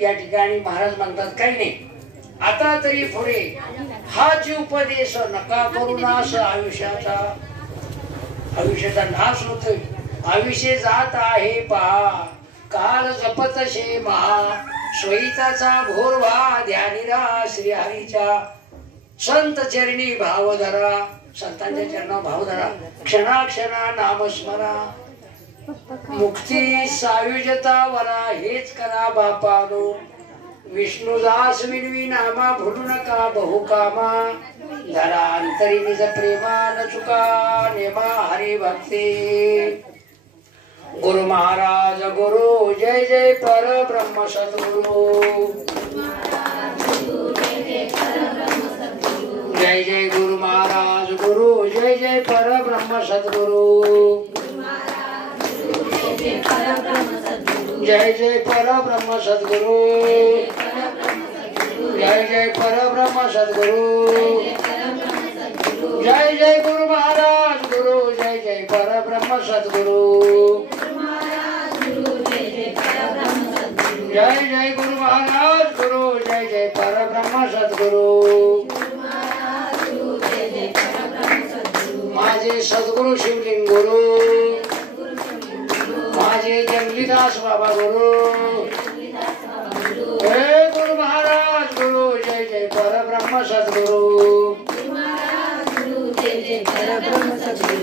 या ठिकाणी महाराज म्हणतात काही नाही, आता तरी पुढे हाच उपदेश नका करू नाश आयुष्याचा. आयुष्याचा नाश होतोय, आयुष्य जात आहे पहा. काल जपतशे महा स्वहिताचा घोर व्हा ध्यानिरा श्रीहरीच्या. संत चरणी भाव धरा, संतांच्या चरणावर भाव धरा. क्षणाक्षणा नामस्मरा, मुक्ती सायुजता वरा हेच करा बापानो. विष्णुदास विनवी नामा भुलू नका बहुकामा. धरा अंतरी निज प्रेमा न चुका नेमा हरी भक्ती. गुरु महाराज गुरु जय जय पर ब्रह्म सद्गुरु. जय जय गुरु महाराज गुरु जय जय पर ब्रह्म सद्गुरु. जय जय पर ब्रह्म सद्गुरु. जय जय पर ब्रह्म सद्गुरु. जय जय गुरु महाराज गुरु जय जय पर ब्रह्म सद्गुरु. जय जय गुरु महाराज गुरु जय जय पर ब्रह्म सद्गुरु. माझे सद्गुरु शिवलिंग गुरु, माझे जंगलीदास बाबा गुरु. हे गुरु महाराज गुरु जय जय पर ब्रह्म सद्गुरु.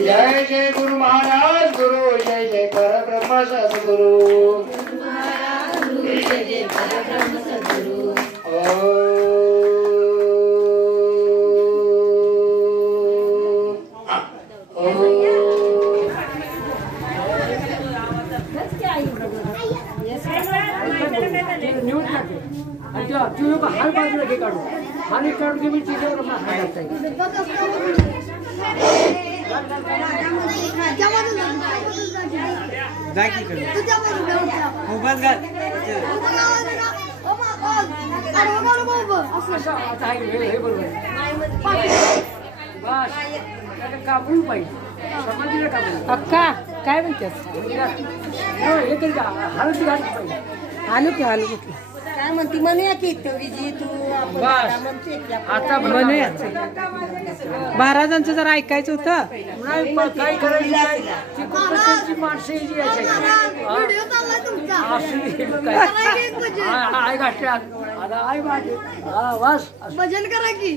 जय जय गुरु महाराज गुरु जय जय पर ब्रह्म सद्गुरु. हाल बाजूला घे काढू, हाल काढून घे मी तिच्यावर कापून पाहिजे अक्का. काय म्हणतेस? हे तरी का हालत घालत पाहिजे. आलू की आलू कुठली काय म्हणते म्हणूया की तू आता म्हणूया. महाराजांचं जरा ऐकायचं होतं. काय करायची माणसं भजन करा की